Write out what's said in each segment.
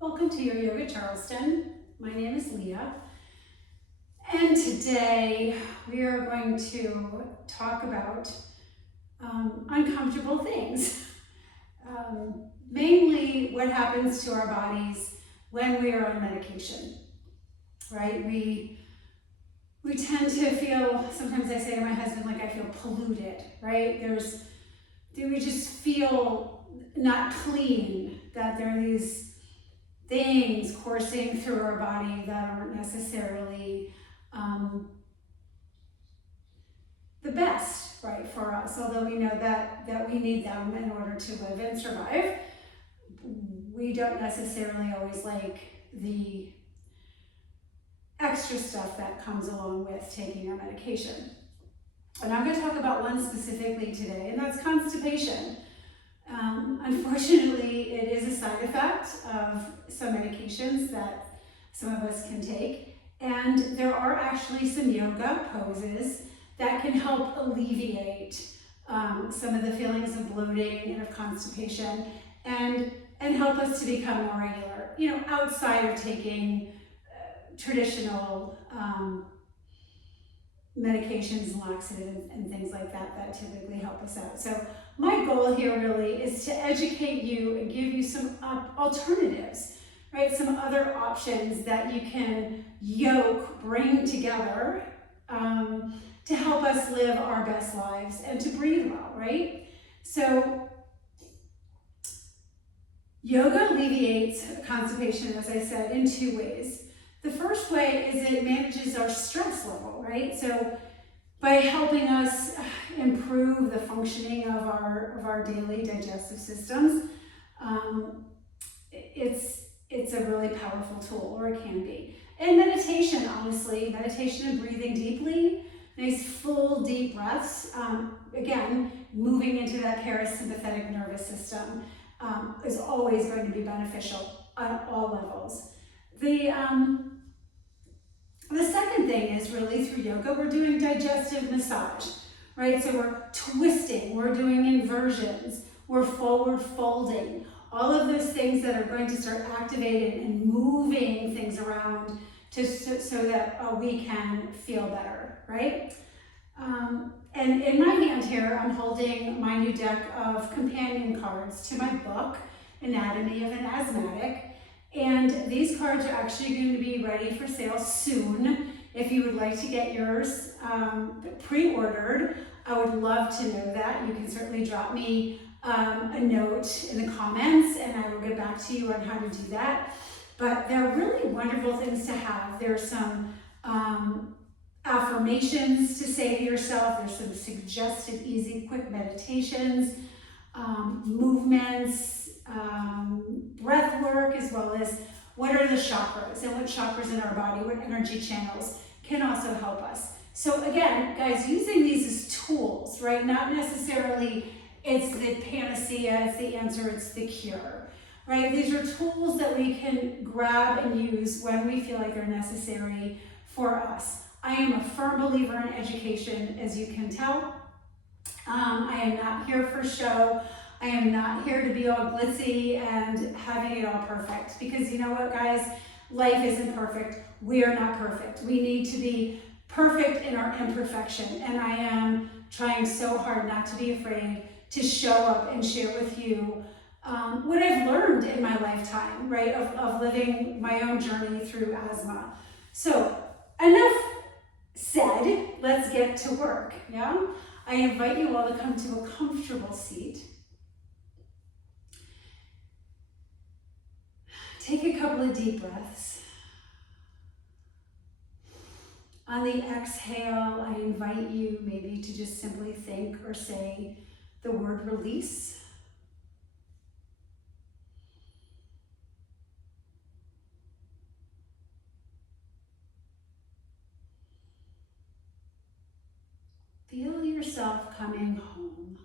Welcome to Your Yoga Charleston. My name is Leah, and today we are going to talk about uncomfortable things. Mainly what happens to our bodies when we are on medication, right? We tend to feel, sometimes I say to my husband, like I feel polluted, right? We just feel not clean, that there are these things coursing through our body that aren't necessarily the best, right, for us. Although we know that we need them in order to live and survive, we don't necessarily always like the extra stuff that comes along with taking our medication. And I'm going to talk about one specifically today, and that's constipation. Unfortunately, it is a side effect of some medications that some of us can take, and there are actually some yoga poses that can help alleviate some of the feelings of bloating and of constipation, and help us to become more regular, outside of taking traditional medications, laxatives, and things like that typically help us out. So my goal here really is to educate you and give you some alternatives, right? Some other options that you can bring together to help us live our best lives and to breathe well, right? So yoga alleviates constipation, as I said, in two ways. The first way is it manages our stress level, right? So by helping us improve the functioning of our daily digestive systems, it's a really powerful tool, or it can be. And meditation, honestly, meditation and breathing deeply, nice full deep breaths, again, moving into that parasympathetic nervous system is always going to be beneficial on all levels. The second thing is really through yoga, we're doing digestive massage, right? So we're twisting, we're doing inversions, we're forward folding, all of those things that are going to start activating and moving things around so that we can feel better, right? And in my hand here, I'm holding my new deck of companion cards to my book, Anatomy of an Asthmatic. And these cards are actually going to be ready for sale soon. If you would like to get yours pre-ordered, I would love to know that. You can certainly drop me a note in the comments and I will get back to you on how to do that. But they're really wonderful things to have. There's some affirmations to say to yourself. There's some suggested easy, quick meditations, movements, breath work, as well as what are the chakras and what chakras in our body, what energy channels can also help us. So again, guys, using these as tools, right? Not necessarily it's the panacea, it's the answer, it's the cure, right? These are tools that we can grab and use when we feel like they're necessary for us. I am a firm believer in education, as you can tell. I am not here for show. I am not here to be all glitzy and having it all perfect, because you know what, guys? Life isn't perfect. We are not perfect. We need to be perfect in our imperfection, and I am trying so hard not to be afraid to show up and share with you what I've learned in my lifetime, right, of living my own journey through asthma. So enough said, let's get to work, yeah? I invite you all to come to a comfortable seat. Take a couple of deep breaths. On the exhale, I invite you maybe to just simply think or say the word release. Feel yourself coming home.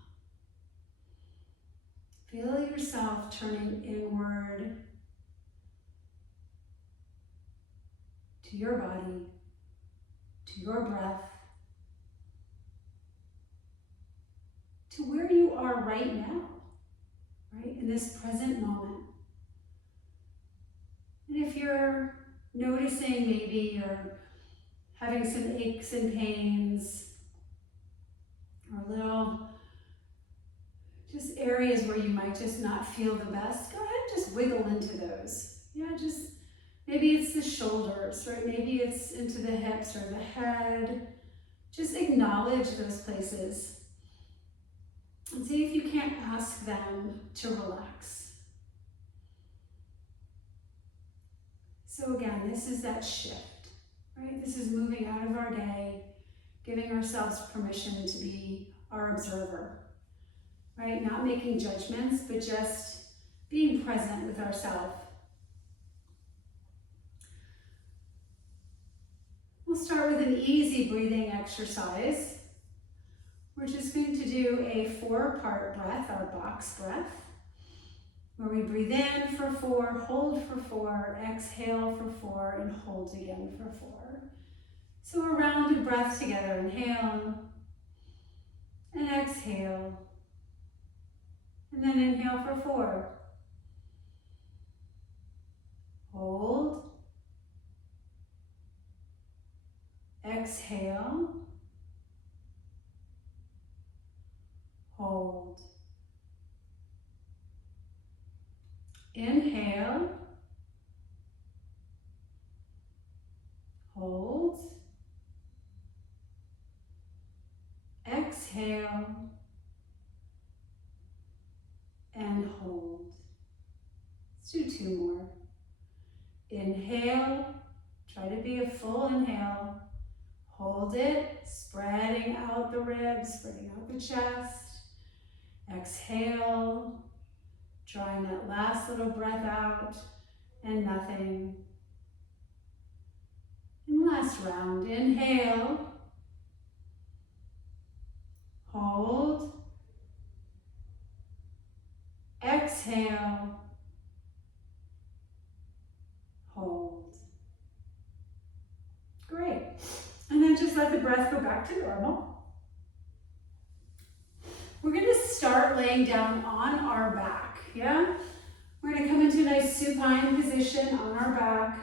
Feel yourself turning inward to your body, to your breath, to where you are right now, right? In this present moment. And if you're noticing maybe you're having some aches and pains or little just areas where you might just not feel the best, go ahead and just wiggle into those. Yeah, just maybe it's the shoulders, right? Maybe it's into the hips or the head. Just acknowledge those places and see if you can't ask them to relax. So again, this is that shift, right? This is moving out of our day, giving ourselves permission to be our observer, right? Not making judgments, but just being present with ourselves. We'll start with an easy breathing exercise. We're just going to do a 4-part breath, our box breath, where we breathe in for 4, hold for 4, exhale for 4, and hold again for 4. So a rounded breath together. Inhale and exhale. And then inhale for 4. Hold. Exhale. Hold. Inhale. Hold. Exhale. And hold. Let's do 2 more. Inhale. Try to be a full inhale. Hold it, spreading out the ribs, spreading out the chest. Exhale, drawing that last little breath out, and nothing. And last round, inhale, hold, exhale, hold. Great. And then just let the breath go back to normal. We're going to start laying down on our back, yeah? We're going to come into a nice supine position on our back,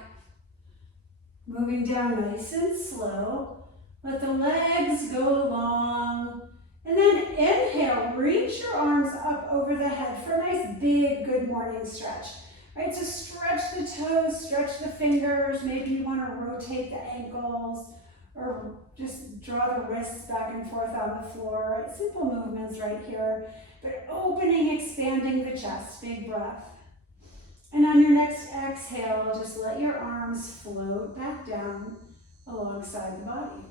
moving down nice and slow. Let the legs go long. And then inhale, reach your arms up over the head for a nice big good morning stretch. Right, so stretch the toes, stretch the fingers. Maybe you want to rotate the ankles or just draw the wrists back and forth on the floor. Right? Simple movements right here, but opening, expanding the chest, big breath. And on your next exhale, just let your arms float back down alongside the body.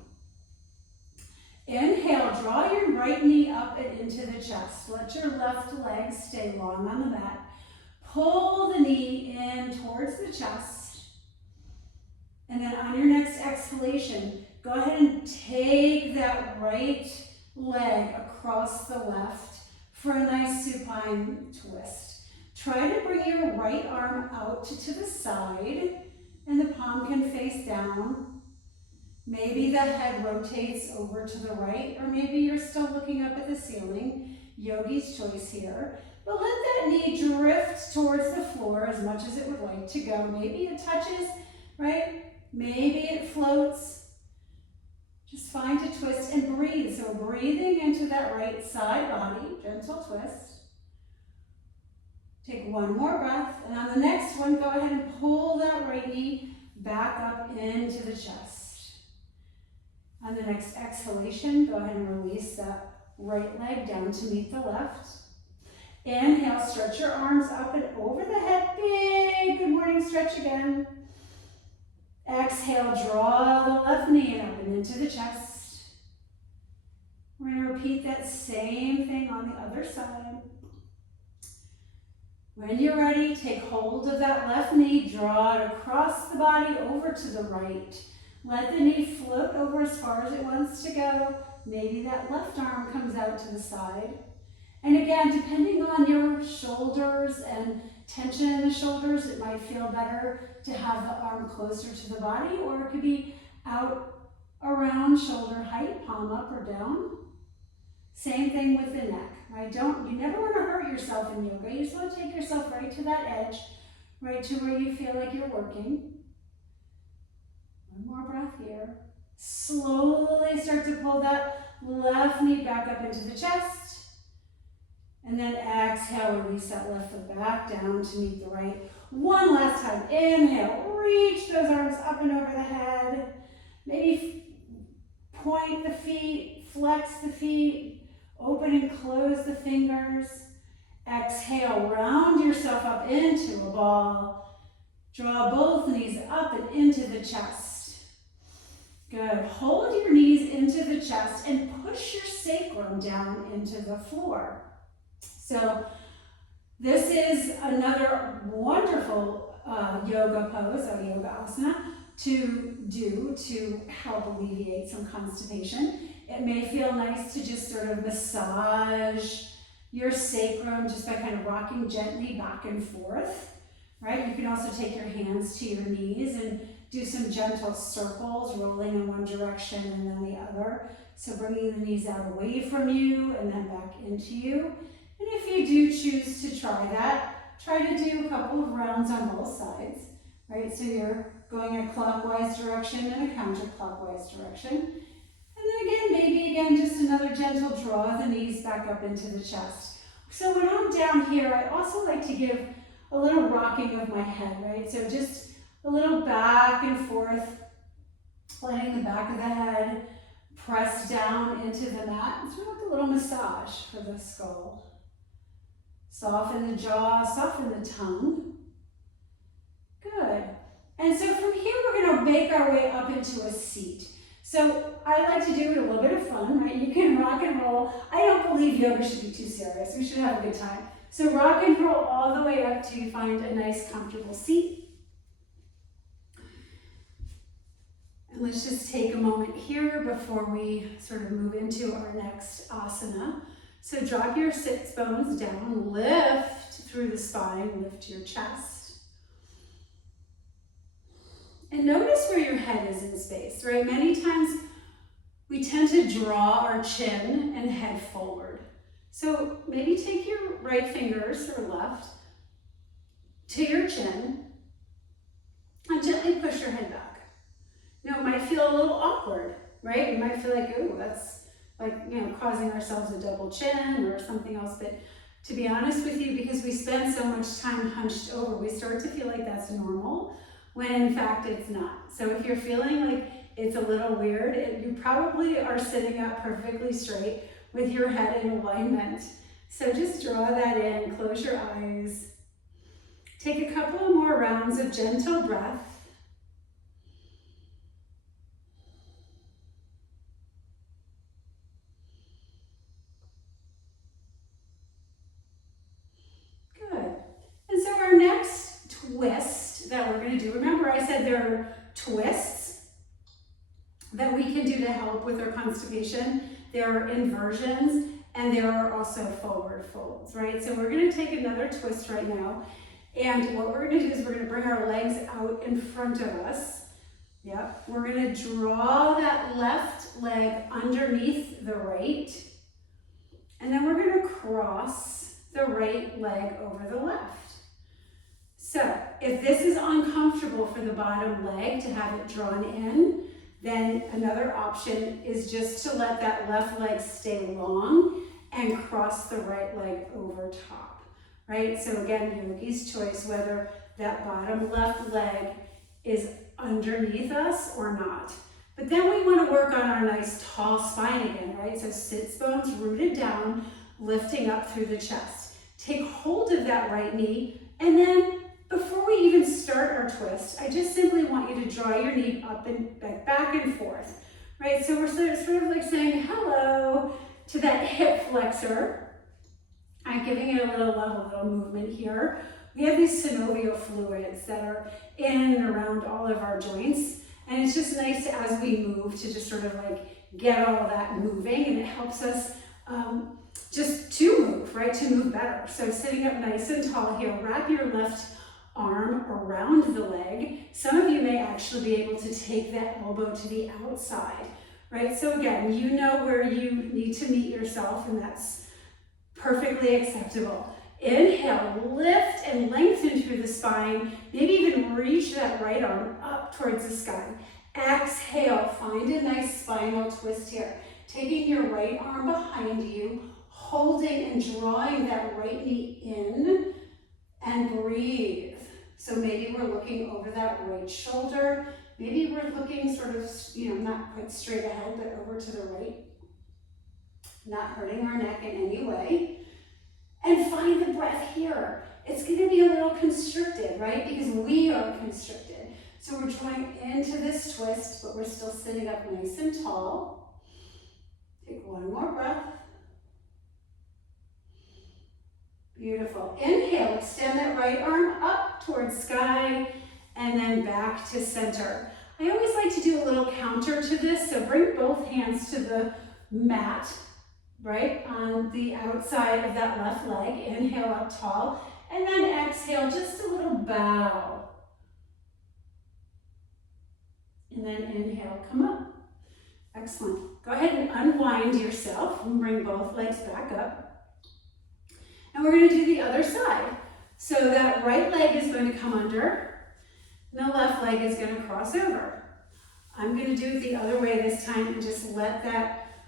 Inhale, draw your right knee up and into the chest. Let your left leg stay long on the mat. Pull the knee in towards the chest. And then on your next exhalation, go ahead and take that right leg across the left for a nice supine twist. Try to bring your right arm out to the side, and the palm can face down. Maybe the head rotates over to the right, or maybe you're still looking up at the ceiling. Yogi's choice here. But let that knee drift towards the floor as much as it would like to go. Maybe it touches, right? Maybe it floats. Just find a twist and breathe. So breathing into that right side body, gentle twist. Take one more breath, and on the next one, go ahead and pull that right knee back up into the chest. On the next exhalation, go ahead and release that right leg down to meet the left. Inhale, stretch your arms up and over the head. Big good morning stretch again. Exhale, draw the left knee up and into the chest. We're going to repeat that same thing on the other side. When you're ready, take hold of that left knee, draw it across the body over to the right. Let the knee float over as far as it wants to go. Maybe that left arm comes out to the side. And again, depending on your shoulders and tension in the shoulders, it might feel better to have the arm closer to the body, or it could be out around shoulder height, palm up or down. Same thing with the neck, right? You never want to hurt yourself in yoga. You just want to take yourself right to that edge, right to where you feel like you're working. One more breath here. Slowly start to pull that left knee back up into the chest. And then exhale, release that left foot back down to meet the right. One last time. Inhale, reach those arms up and over the head. Maybe point the feet, flex the feet, open and close the fingers. Exhale, round yourself up into a ball. Draw both knees up and into the chest. Good. Hold your knees into the chest and push your sacrum down into the floor. So this is another wonderful yoga pose, or yoga asana, to do to help alleviate some constipation. It may feel nice to just sort of massage your sacrum just by kind of rocking gently back and forth, right? You can also take your hands to your knees and do some gentle circles, rolling in one direction and then the other. So bringing the knees out away from you and then back into you. And if you do choose to try that, try to do a couple of rounds on both sides, right? So you're going in a clockwise direction and a counterclockwise direction. And then again, maybe again, just another gentle draw the knees back up into the chest. So when I'm down here, I also like to give a little rocking of my head, right? So just a little back and forth, letting the back of the head press down into the mat. It's sort of like a little massage for the skull. Soften the jaw, soften the tongue. Good. And so from here, we're going to make our way up into a seat. So I like to do it a little bit of fun, right? You can rock and roll. I don't believe yoga should be too serious. We should have a good time. So rock and roll all the way up till you find a nice, comfortable seat. And let's just take a moment here before we sort of move into our next asana. So drop your sits bones down, lift through the spine, lift your chest. And notice where your head is in space, right? Many times we tend to draw our chin and head forward. So maybe take your right fingers or left to your chin and gently push your head back. Now it might feel a little awkward, right? You might feel like, ooh, that's like, causing ourselves a double chin or something else. But to be honest with you, because we spend so much time hunched over, we start to feel like that's normal, when in fact it's not. So if you're feeling like it's a little weird, you probably are sitting up perfectly straight with your head in alignment. So just draw that in, close your eyes. Take a couple of more rounds of gentle breath. Twist that we're going to do. Remember I said there are twists that we can do to help with our constipation. There are inversions and there are also forward folds, right? So we're going to take another twist right now. And what we're going to do is we're going to bring our legs out in front of us. Yep. We're going to draw that left leg underneath the right. And then we're going to cross the right leg over the left. So if this is uncomfortable for the bottom leg to have it drawn in, then another option is just to let that left leg stay long and cross the right leg over top, right? So again, yogi's choice, whether that bottom left leg is underneath us or not. But then we want to work on our nice tall spine again, right? So sits bones rooted down, lifting up through the chest. Take hold of that right knee, and then before we even start our twist, I just simply want you to draw your knee up and back and forth, right? So we're sort of like saying hello to that hip flexor. I'm giving it a little movement here. We have these synovial fluids that are in and around all of our joints. And it's just nice as we move to just sort of like get all that moving, and it helps us just to move, right? To move better. So sitting up nice and tall here, wrap your left arm around the leg. Some of you may actually be able to take that elbow to the outside, right? So again, you know where you need to meet yourself, and that's perfectly acceptable. Inhale, lift and lengthen through the spine. Maybe even reach that right arm up towards the sky. Exhale, find a nice spinal twist here. Taking your right arm behind you, holding and drawing that right knee in, and breathe. So maybe we're looking over that right shoulder. Maybe we're looking sort of, not quite straight ahead, but over to the right. Not hurting our neck in any way. And find the breath here. It's going to be a little constricted, right? Because we are constricted. So we're drawing into this twist, but we're still sitting up nice and tall. Take one more breath. Beautiful. Inhale, extend that right arm up towards sky, and then back to center. I always like to do a little counter to this, so bring both hands to the mat, right, on the outside of that left leg. Inhale up tall, and then exhale, just a little bow. And then inhale, come up. Excellent. Go ahead and unwind yourself and bring both legs back up. And we're going to do the other side. So that right leg is going to come under, and the left leg is going to cross over. I'm going to do it the other way this time and just let that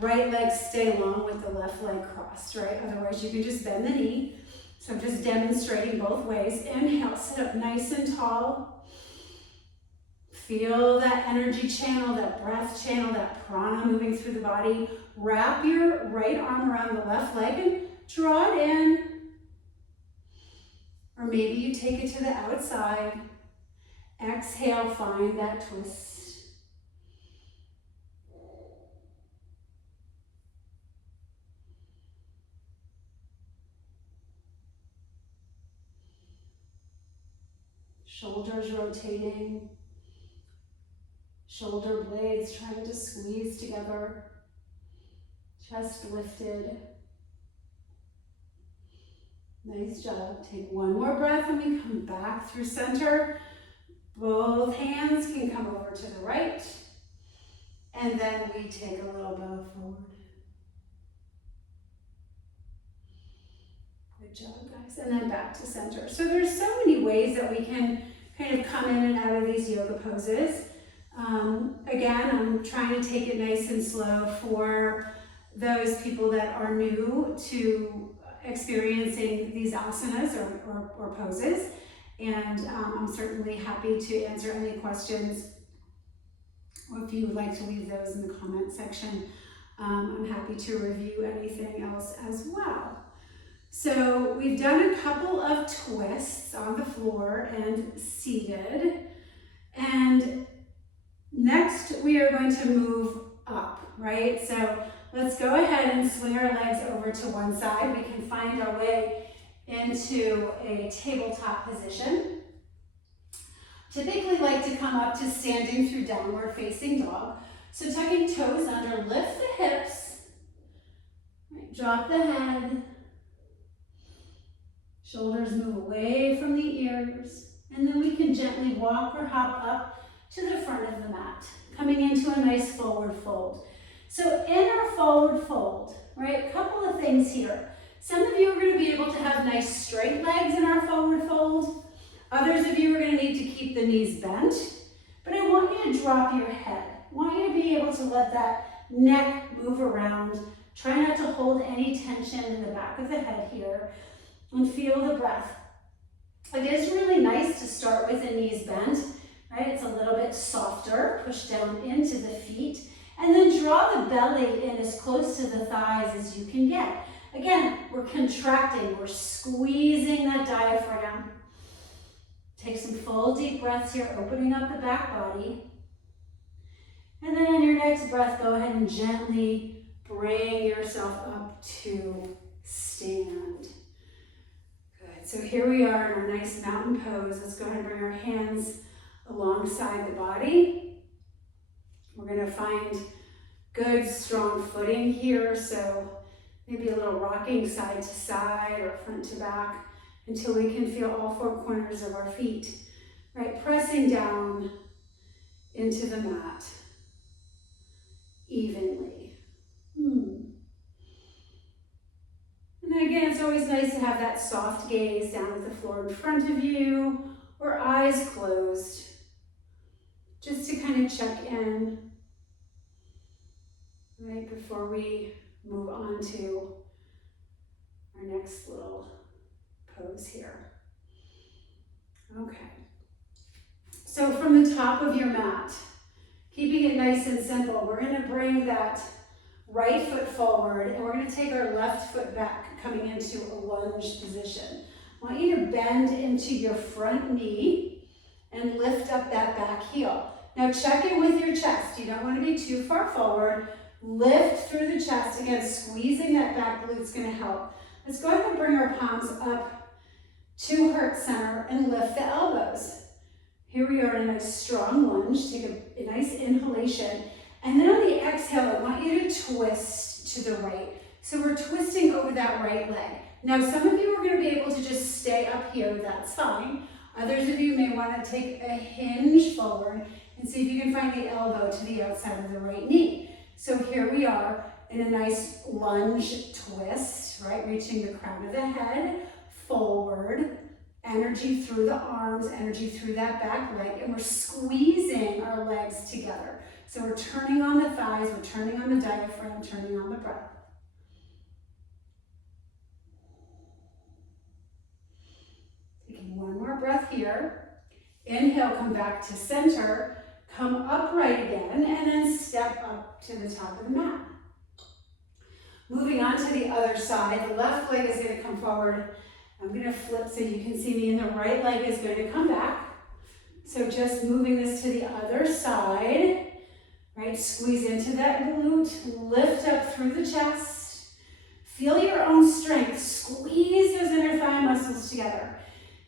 right leg stay long with the left leg crossed, right? Otherwise you can just bend the knee. So I'm just demonstrating both ways. Inhale, sit up nice and tall. Feel that energy channel, that breath channel, that prana moving through the body. Wrap your right arm around the left leg and draw it in. Or maybe you take it to the outside. Exhale, find that twist. Shoulders rotating, shoulder blades trying to squeeze together, chest lifted. Nice job. Take one more breath and we come back through center. Both hands can come over to the right, and then we take a little bow forward. Good job, guys. And then back to center. So there's so many ways that we can kind of come in and out of these yoga poses. Again, I'm trying to take it nice and slow for those people that are new to experiencing these asanas or poses. And I'm certainly happy to answer any questions, or if you would like to leave those in the comment section, I'm happy to review anything else as well. So we've done a couple of twists on the floor and seated. And next we are going to move up, right? So let's go ahead and swing our legs over to one side. We can find our way into a tabletop position. Typically like to come up to standing through downward facing dog. So tucking toes under, lift the hips, right, drop the head. Shoulders move away from the ears, and then we can gently walk or hop up to the front of the mat, coming into a nice forward fold. So in our forward fold, right, a couple of things here. Some of you are going to be able to have nice straight legs in our forward fold. Others of you are going to need to keep the knees bent, but I want you to drop your head. I want you to be able to let that neck move around. Try not to hold any tension in the back of the head here. And feel the breath. It is really nice to start with the knees bent, right? It's a little bit softer. Push down into the feet, and then draw the belly in as close to the thighs as you can get. Again, we're contracting, we're squeezing that diaphragm. Take some full deep breaths here, opening up the back body. And then on your next breath, go ahead and gently bring yourself up to stand. So here we are in our nice mountain pose. Let's go ahead and bring our hands alongside the body. We're going to find good, strong footing here. So maybe a little rocking side to side or front to back until we can feel all four corners of our feet, right? Pressing down into the mat evenly. And And again, it's always nice to have that soft gaze down at the floor in front of you or eyes closed, just to kind of check in, right, before we move on to our next little pose here. Okay. So from the top of your mat, keeping it nice and simple, we're going to bring that right foot forward and we're going to take our left foot back, coming into a lunge position. I want you to bend into your front knee and lift up that back heel. Now check in with your chest. You don't want to be too far forward. Lift through the chest. Again, squeezing that back glute is going to help. Let's go ahead and bring our palms up to heart center and lift the elbows. Here we are in a nice strong lunge. Take a nice inhalation. And then on the exhale, I want you to twist to the right. So we're twisting over that right leg. Now, some of you are going to be able to just stay up here. That's fine. Others of you may want to take a hinge forward and see if you can find the elbow to the outside of the right knee. So here we are in a nice lunge twist, right? Reaching the crown of the head, forward, energy through the arms, energy through that back leg, and we're squeezing our legs together. So we're turning on the thighs, we're turning on the diaphragm, turning on the breath. Taking one more breath here. Inhale, come back to center, come upright again, and then step up to the top of the mat. Moving on to the other side, the left leg is going to come forward. I'm going to flip so you can see me, and the right leg is going to come back. So just moving this to the other side, right? Squeeze into that glute, lift up through the chest. Feel your own strength. Squeeze those inner thigh muscles together.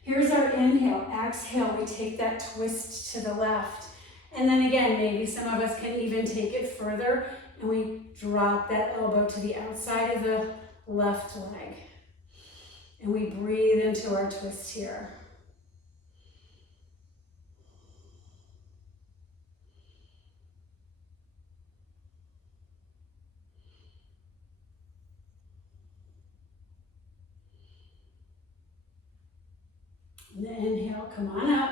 Here's our inhale. Exhale, we take that twist to the left. And then again, maybe some of us can even take it further, and we drop that elbow to the outside of the left leg. And we breathe into our twist here. And the inhale, come on up.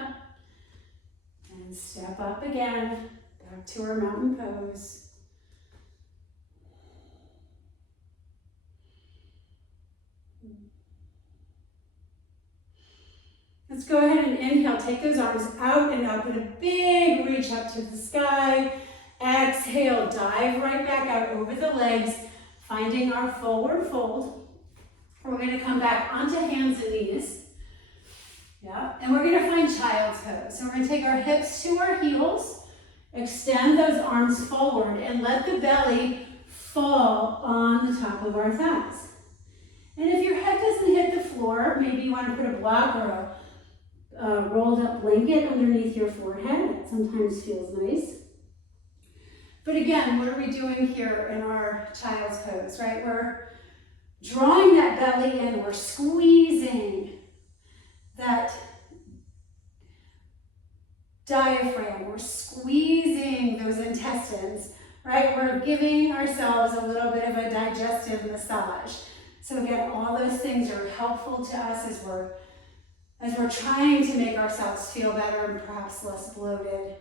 And step up again, back to our mountain pose. Let's go ahead and inhale, take those arms out and up in a big reach up to the sky. Exhale, dive right back out over the legs, finding our forward fold. We're going to come back onto hands and knees. Yeah, and we're going to find child's pose. So we're going to take our hips to our heels, extend those arms forward, and let the belly fall on the top of our thighs. And if your head doesn't hit the floor, maybe you want to put a block or a rolled up blanket underneath your forehead. That sometimes feels nice. But again, what are we doing here in our child's pose, right? We're drawing that belly in, we're squeezing that diaphragm, we're squeezing those intestines, right? We're giving ourselves a little bit of a digestive massage. So again, all those things are helpful to us as we're trying to make ourselves feel better and perhaps less bloated.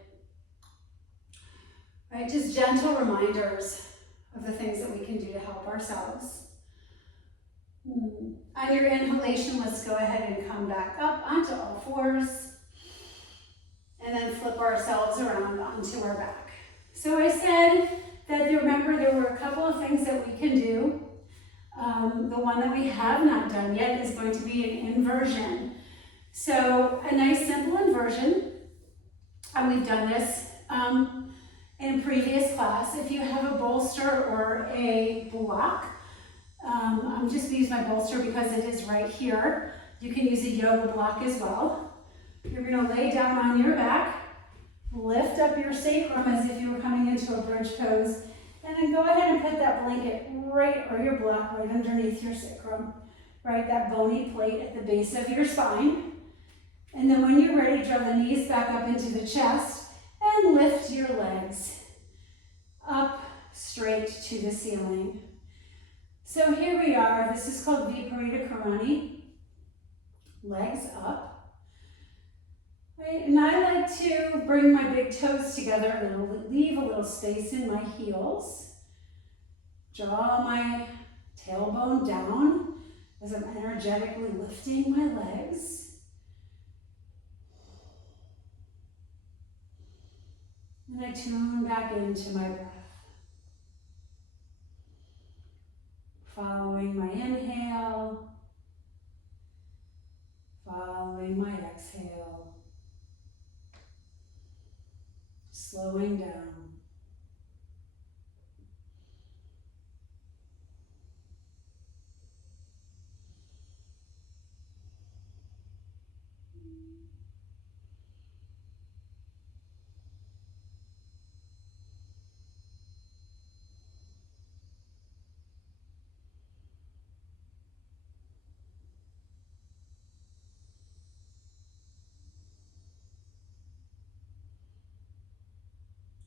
Right? Just gentle reminders of the things that we can do to help ourselves. On your inhalation, let's go ahead and come back up onto all fours and then flip ourselves around onto our back. So I said that remember there were a couple of things that we can do. The one that we have not done yet is going to be an inversion. So a nice simple inversion, and we've done this in previous class. If you have a bolster or a block, I'm just going to use my bolster because it is right here. You can use a yoga block as well. You're going to lay down on your back, lift up your sacrum as if you were coming into a bridge pose, and then go ahead and put that blanket right, or your block right underneath your sacrum, right? That bony plate at the base of your spine. And then when you're ready, draw the knees back up into the chest and lift your legs up straight to the ceiling. So here we are. This is called Viparita Karani. Legs up. Right? And I like to bring my big toes together and leave a little space in my heels. Draw my tailbone down as I'm energetically lifting my legs. And I tune back into my breath. Following my inhale, following my exhale, slowing down.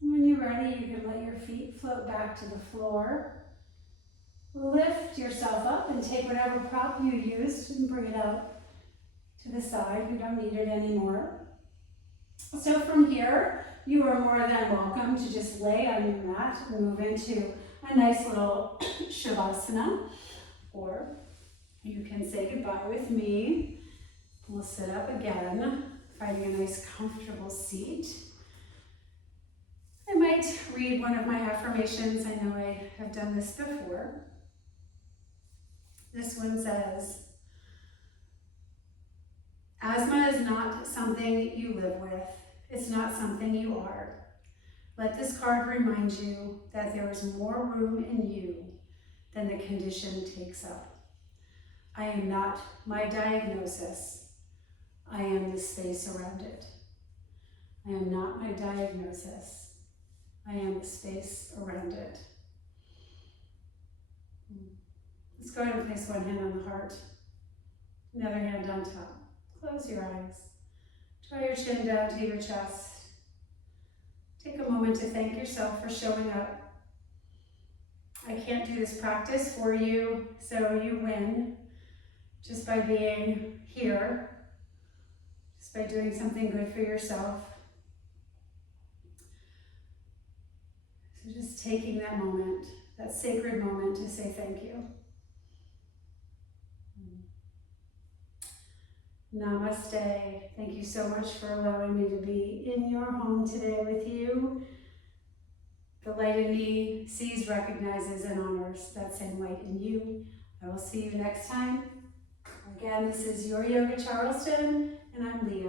When you're ready, you can let your feet float back to the floor. Lift yourself up and take whatever prop you used and bring it out to the side. You don't need it anymore. So from here, you are more than welcome to just lay on your mat and move into a nice little Shavasana. Or you can say goodbye with me. We'll sit up again, finding a nice comfortable seat. I might read one of my affirmations. I know I have done this before. This one says, asthma is not something you live with. It's not something you are. Let this card remind you that there is more room in you than the condition takes up. I am not my diagnosis. I am the space around it. I am not my diagnosis. I am the space around it. Let's go ahead and place one hand on the heart, another hand on top. Close your eyes. Draw your chin down to your chest. Take a moment to thank yourself for showing up. I can't do this practice for you, so you win just by being here, just by doing something good for yourself. So just taking that moment, that sacred moment to say thank you. Namaste. Thank you so much for allowing me to be in your home today with you. The light in me sees, recognizes, and honors that same light in you. I will see you next time. Again, this is your Yoga Charleston, and I'm Leah.